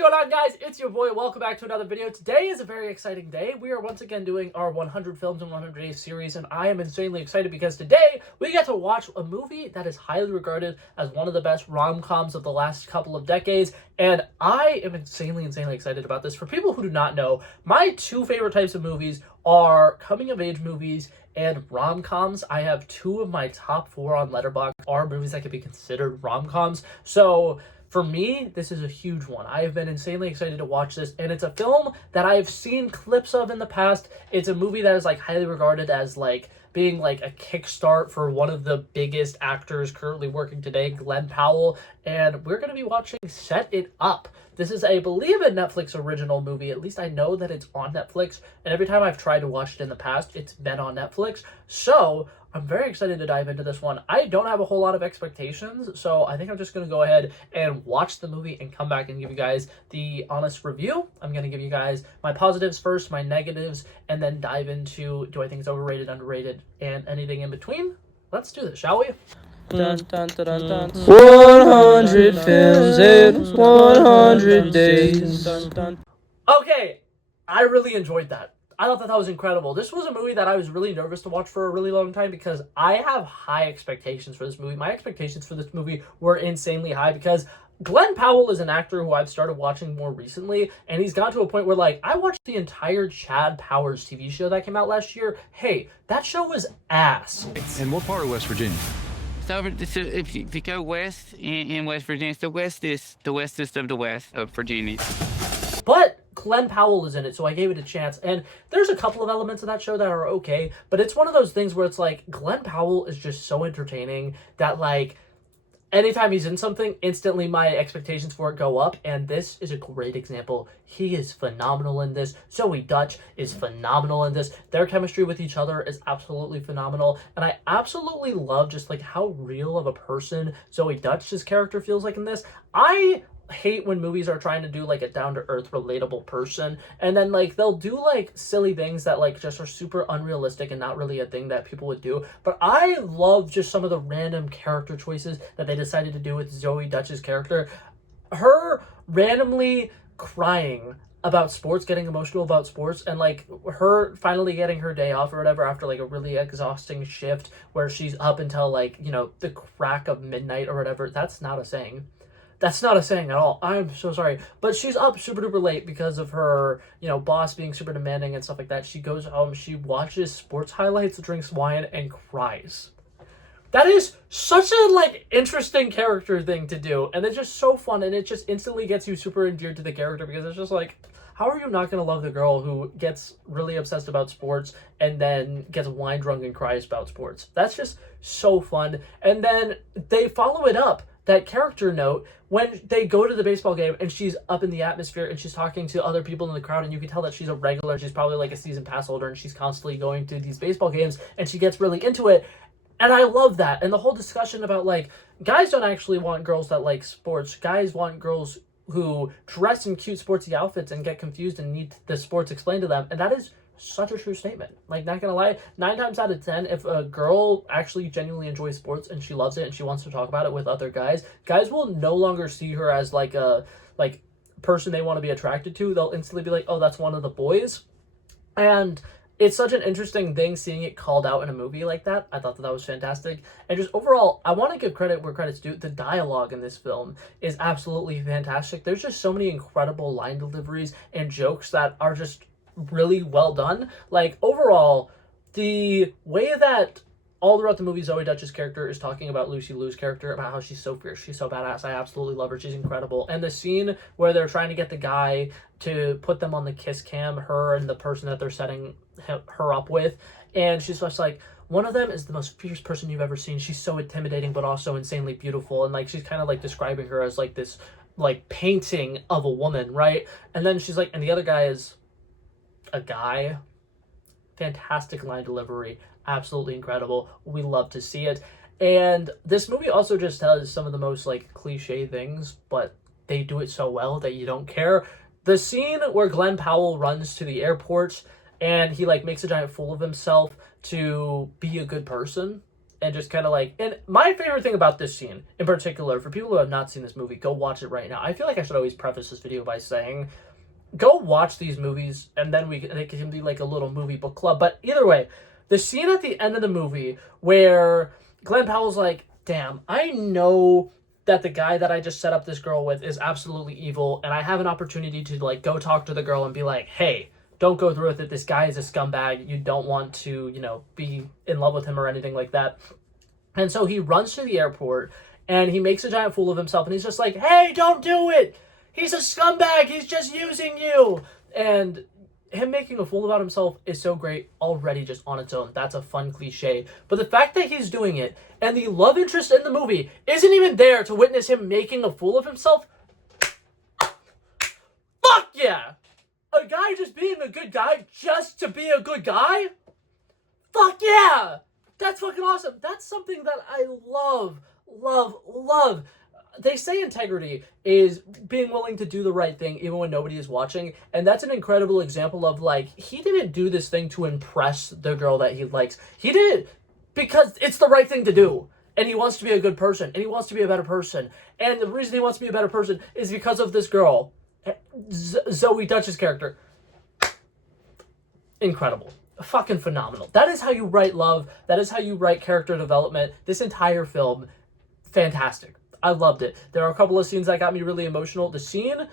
going on, guys? It's your boy. Welcome back to another video. Today is a very exciting day. We are once again doing our 100 Films in 100 Days series, and I am insanely excited because today we get to watch a movie that is highly regarded as one of the best rom-coms of the last couple of decades, and I am insanely excited about this. For people who do not know, my two favorite types of movies are coming-of-age movies and rom-coms. I have two of my top four on Letterboxd are movies that could be considered rom-coms, so for me, this is a huge one. I have been insanely excited to watch this, and it's a film that I've seen clips of in the past. It's a movie that is highly regarded as being a kickstart for one of the biggest actors currently working today, Glen Powell, and we're going to be watching Set It Up. This is, I believe, a Netflix original movie. At least I know that it's on Netflix, and every time I've tried to watch it in the past, it's been on Netflix. So I'm very excited to dive into this one. I don't have a whole lot of expectations, so I think I'm just going to go ahead and watch the movie and come back and give you guys the honest review. I'm going to give you guys my positives first, my negatives, and then dive into do I think it's overrated, underrated, and anything in between. Let's do this, shall we? Dun, dun, dun, dun, dun. 100 films in 100 days. Okay, I really enjoyed that. I thought that was incredible. This was a movie that I was really nervous to watch for a really long time because I have high expectations for this movie. My expectations for this movie were insanely high because Glen Powell is an actor who I've started watching more recently, and he's gotten to a point where, I watched the entire Chad Powers TV show that came out last year. Hey, that show was ass. In what part of West Virginia? So if you go west in West Virginia, the westest of the west of Virginia. But Glen Powell is in it, so I gave it a chance. And there's a couple of elements of that show that are okay, but it's one of those things where it's Glen Powell is just so entertaining that anytime he's in something, instantly my expectations for it go up, and this is a great example. He is phenomenal in this. Zoe Dutch is phenomenal in this. Their chemistry with each other is absolutely phenomenal, and I absolutely love just how real of a person Zoe Dutch's character feels like in this. I hate when movies are trying to do a down-to-earth relatable person, and then they'll do silly things that just are super unrealistic and not really a thing that people would do. But I love just some of the random character choices that they decided to do with Zoe Dutch's character. Her randomly crying about sports, getting emotional about sports, and her finally getting her day off or whatever after a really exhausting shift where she's up until the crack of midnight or whatever. That's not a saying. That's not a saying at all. I'm so sorry. But she's up super duper late because of her, boss being super demanding and stuff like that. She goes home, she watches sports highlights, drinks wine, and cries. That is such a, interesting character thing to do. And it's just so fun, and it just instantly gets you super endeared to the character because it's just how are you not going to love the girl who gets really obsessed about sports and then gets wine drunk and cries about sports? That's just so fun. And then they follow it up, that character note, when they go to the baseball game and she's up in the atmosphere and she's talking to other people in the crowd, and you can tell that she's a regular. She's probably a season pass holder, and she's constantly going to these baseball games, and she gets really into it. And I love that. And the whole discussion about guys don't actually want girls that like sports. Guys want girls who dress in cute sportsy outfits and get confused and need the sports explained to them. And that is such a true statement. Not gonna lie, 9 times out of 10, if a girl actually genuinely enjoys sports and she loves it and she wants to talk about it with other guys will no longer see her as a person they want to be attracted to. They'll instantly be oh, that's one of the boys. And it's such an interesting thing seeing it called out in a movie like that. I thought that was fantastic. And just overall, I want to give credit where credit's due. The dialogue in this film is absolutely fantastic. There's just so many incredible line deliveries and jokes that are just really well done. Overall, the way that all throughout the movie Zoe Dutch's character is talking about Lucy Liu's character, about how she's so fierce, she's so badass, I absolutely love her, she's incredible. And the scene where they're trying to get the guy to put them on the kiss cam, her and the person that they're setting her up with, and she's just one of them is the most fierce person you've ever seen. She's so intimidating but also insanely beautiful, and she's kind of describing her as this painting of a woman, right? And then she's and the other guy is a guy. Fantastic line delivery, absolutely incredible. We love to see it. And this movie also just does some of the most cliche things, but they do it so well that you don't care. The scene where Glen Powell runs to the airport and he makes a giant fool of himself to be a good person and just kind of like, and my favorite thing about this scene in particular, for people who have not seen this movie, go watch it right now. I feel like I should always preface this video by saying, go watch these movies, and then it can be like a little movie book club. But either way, the scene at the end of the movie where Glen Powell's like, damn, I know that the guy that I just set up this girl with is absolutely evil, and I have an opportunity to like go talk to the girl and be like, hey, don't go through with it. This guy is a scumbag. You don't want to, you know, be in love with him or anything like that. And so he runs to the airport and he makes a giant fool of himself, and he's just like, hey, don't do it. He's a scumbag. He's just using you. And him making a fool about himself is so great already just on its own. That's a fun cliche. But the fact that he's doing it and the love interest in the movie isn't even there to witness him making a fool of himself. Fuck yeah. A guy just being a good guy just to be a good guy? Fuck yeah! That's fucking awesome. That's something that I love, love, love. They say integrity is being willing to do the right thing even when nobody is watching, and that's an incredible example of, like, he didn't do this thing to impress the girl that he likes. He did it because it's the right thing to do, and he wants to be a good person, and he wants to be a better person, and the reason he wants to be a better person is because of this girl. Zoe Dutch's character. Incredible. Fucking phenomenal. That is how you write love. That is how you write character development. This entire film, fantastic. I loved it. There are a couple of scenes that got me really emotional. The scene,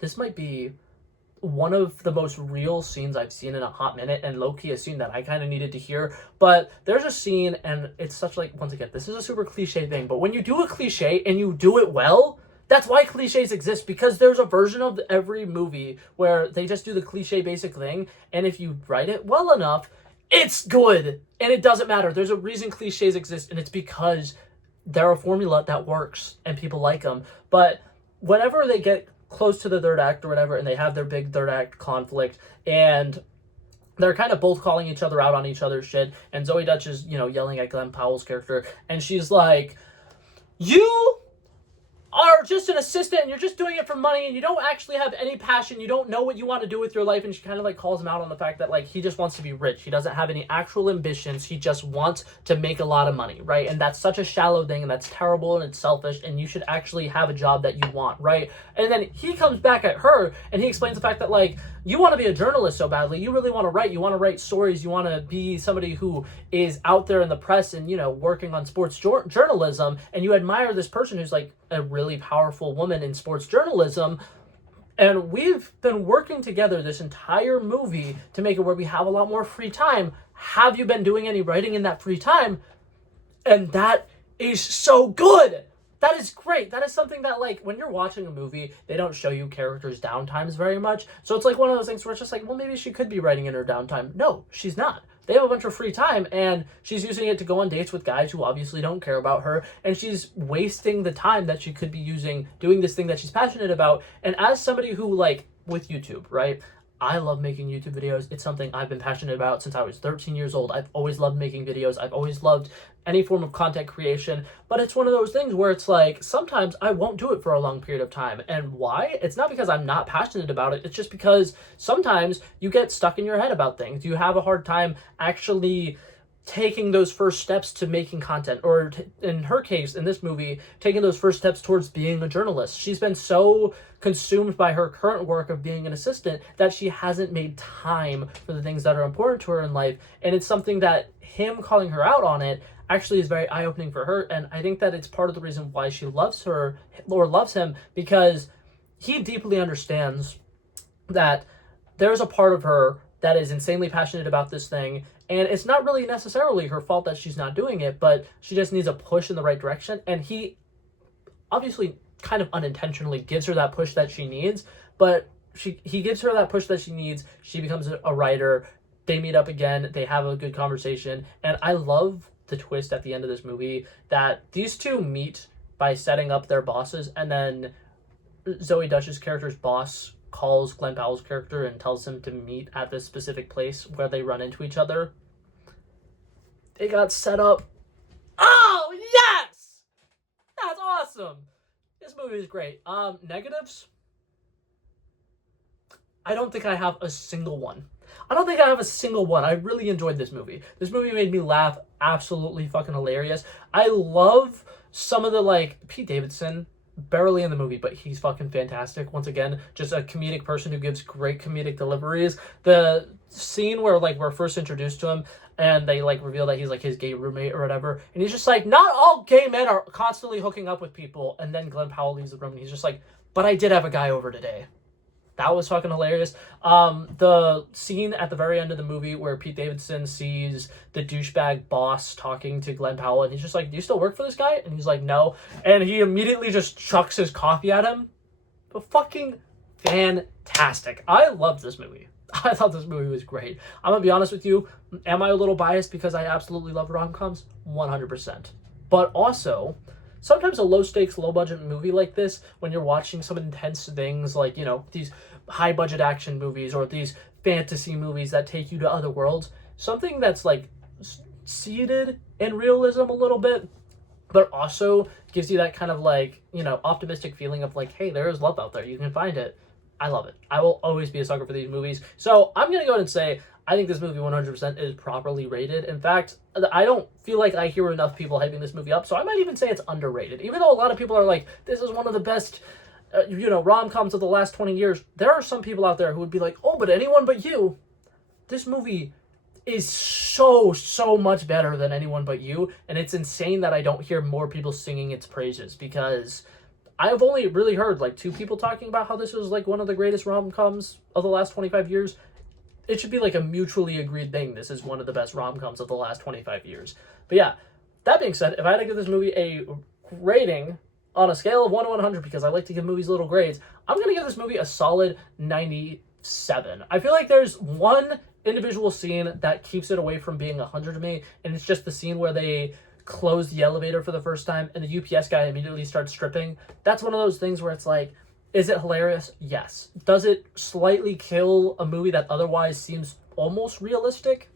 this might be one of the most real scenes I've seen in a hot minute, and low-key a scene that I kind of needed to hear. But there's a scene, and it's such like, once again, this is a super cliche thing, but when you do a cliche and you do it well, that's why cliches exist, because there's a version of every movie where they just do the cliche basic thing, and if you write it well enough, it's good, and it doesn't matter. There's a reason cliches exist, and it's because they're a formula that works, and people like them. But whenever they get close to the third act or whatever, and they have their big third act conflict, and they're kind of both calling each other out on each other's shit, and Zoe Dutch is, you know, yelling at Glen Powell's character, and she's like, you are just an assistant and you're just doing it for money and you don't actually have any passion, you don't know what you want to do with your life. And she kind of like calls him out on the fact that like he just wants to be rich, he doesn't have any actual ambitions, he just wants to make a lot of money, right? And that's such a shallow thing, and that's terrible, and it's selfish, and you should actually have a job that you want, right? And then he comes back at her and he explains the fact that like, you want to be a journalist so badly, you really want to write, you want to write stories, you want to be somebody who is out there in the press and, you know, working on sports journalism, and you admire this person who's like a really powerful woman in sports journalism, and we've been working together this entire movie to make it where we have a lot more free time. Have you been doing any writing in that free time? And that is so good. That is great. That is something that, like, when you're watching a movie, they don't show you characters' downtimes very much. So it's like one of those things where it's just like, well, maybe she could be writing in her downtime. No, she's not. They have a bunch of free time, and she's using it to go on dates with guys who obviously don't care about her, and she's wasting the time that she could be using doing this thing that she's passionate about. And as somebody who, like, with YouTube, right? I love making YouTube videos. It's something I've been passionate about since I was 13 years old. I've always loved making videos. I've always loved any form of content creation. But it's one of those things where it's like, sometimes I won't do it for a long period of time. And why? It's not because I'm not passionate about it. It's just because sometimes you get stuck in your head about things. You have a hard time actually taking those first steps to making content, or in her case, in this movie, taking those first steps towards being a journalist. She's been so consumed by her current work of being an assistant that she hasn't made time for the things that are important to her in life. And it's something that him calling her out on it actually is very eye-opening for her. And I think that it's part of the reason why she loves her, or loves him, because he deeply understands that there's a part of her that is insanely passionate about this thing, and it's not really necessarily her fault that she's not doing it, but she just needs a push in the right direction. And he obviously kind of unintentionally gives her that push that she needs, but he gives her that push that she needs. She becomes a writer. They meet up again. They have a good conversation. And I love the twist at the end of this movie that these two meet by setting up their bosses, and then Zoe Dutch's character's boss calls Glen Powell's character and tells him to meet at this specific place where they run into each other. They got set up. Oh, yes! That's awesome! This movie is great. Negatives? I don't think I have a single one. I don't think I have a single one. I really enjoyed this movie. This movie made me laugh. Absolutely fucking hilarious. I love some of the, like, Pete Davidson, barely in the movie, but he's fucking fantastic. Once again, just a comedic person who gives great comedic deliveries. The scene where, like, we're first introduced to him and they, like, reveal that he's, like, his gay roommate or whatever, and he's just like, not all gay men are constantly hooking up with people, and then Glenn Powell leaves the room and he's just like, but I did have a guy over today. That was fucking hilarious. The scene at the very end of the movie where Pete Davidson sees the douchebag boss talking to Glenn Powell, and he's just like, do you still work for this guy? And he's like, no. And he immediately just chucks his coffee at him. But fucking fantastic. I loved this movie. I thought this movie was great. I'm gonna be honest with you. Am I a little biased because I absolutely love rom-coms? 100%. But also, sometimes a low-stakes, low-budget movie like this, when you're watching some intense things like, you know, these high-budget action movies or these fantasy movies that take you to other worlds, something that's, like, seated in realism a little bit, but also gives you that kind of, like, you know, optimistic feeling of, like, hey, there is love out there. You can find it. I love it. I will always be a sucker for these movies. So I'm going to go ahead and say I think this movie 100% is properly rated. In fact, I don't feel like I hear enough people hyping this movie up, so I might even say it's underrated. Even though a lot of people are like, this is one of the best, you know, rom-coms of the last 20 years, there are some people out there who would be like, oh, but Anyone But You, this movie is so much better than Anyone But You, and it's insane that I don't hear more people singing its praises, because I've only really heard, like, 2 people talking about how this is, like, one of the greatest rom-coms of the last 25 years. It should be, like, a mutually agreed thing. This is one of the best rom-coms of the last 25 years. But yeah, that being said, if I had to give this movie a rating on a scale of 1 to 100, because I like to give movies little grades, I'm going to give this movie a solid 97. I feel like there's one individual scene that keeps it away from being 100 to me, and it's just the scene where they close the elevator for the first time and the UPS guy immediately starts stripping. That's one of those things where it's like, is it hilarious? Yes. Does it slightly kill a movie that otherwise seems almost realistic?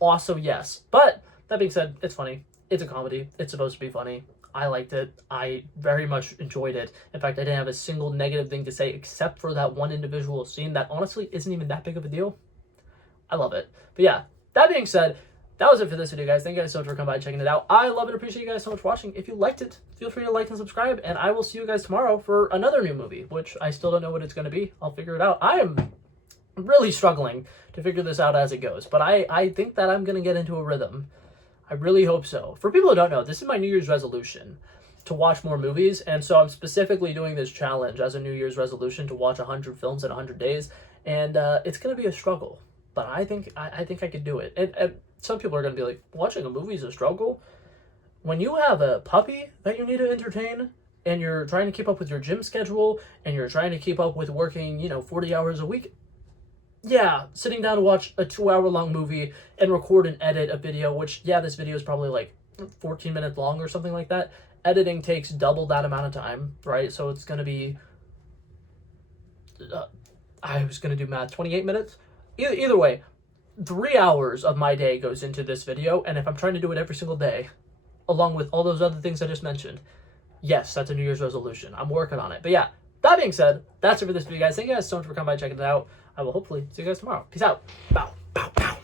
Also, yes. But that being said, it's funny. It's a comedy. It's supposed to be funny. I liked it. I very much enjoyed it. In fact, I didn't have a single negative thing to say except for that one individual scene that honestly isn't even that big of a deal. I love it. But yeah, that being said, that was it for this video, guys. Thank you guys so much for coming by and checking it out. I love and appreciate you guys so much for watching. If you liked it, feel free to like and subscribe, and I will see you guys tomorrow for another new movie, which I still don't know what it's going to be. I'll figure it out. I am really struggling to figure this out as it goes, but I think that I'm going to get into a rhythm. I really hope so. For people who don't know, this is my New Year's resolution, to watch more movies, and so I'm specifically doing this challenge as a New Year's resolution to watch 100 films in 100 days, and it's going to be a struggle, but I think I could do it. And some people are going to be like, watching a movie is a struggle? When you have a puppy that you need to entertain, and you're trying to keep up with your gym schedule, and you're trying to keep up with working, 40 hours a week, yeah, sitting down to watch a 2-hour-long movie and record and edit a video, which, yeah, this video is probably like 14 minutes long or something like that. Editing takes double that amount of time, right? So it's going to be, I was going to do math, 28 minutes? Either way, 3 hours of my day goes into this video, and if I'm trying to do it every single day, along with all those other things I just mentioned, yes, that's a New Year's resolution. I'm working on it. But yeah, that being said, that's it for this video, guys. Thank you guys so much for coming by and checking it out. I will hopefully see you guys tomorrow. Peace out. Bow, bow, bow.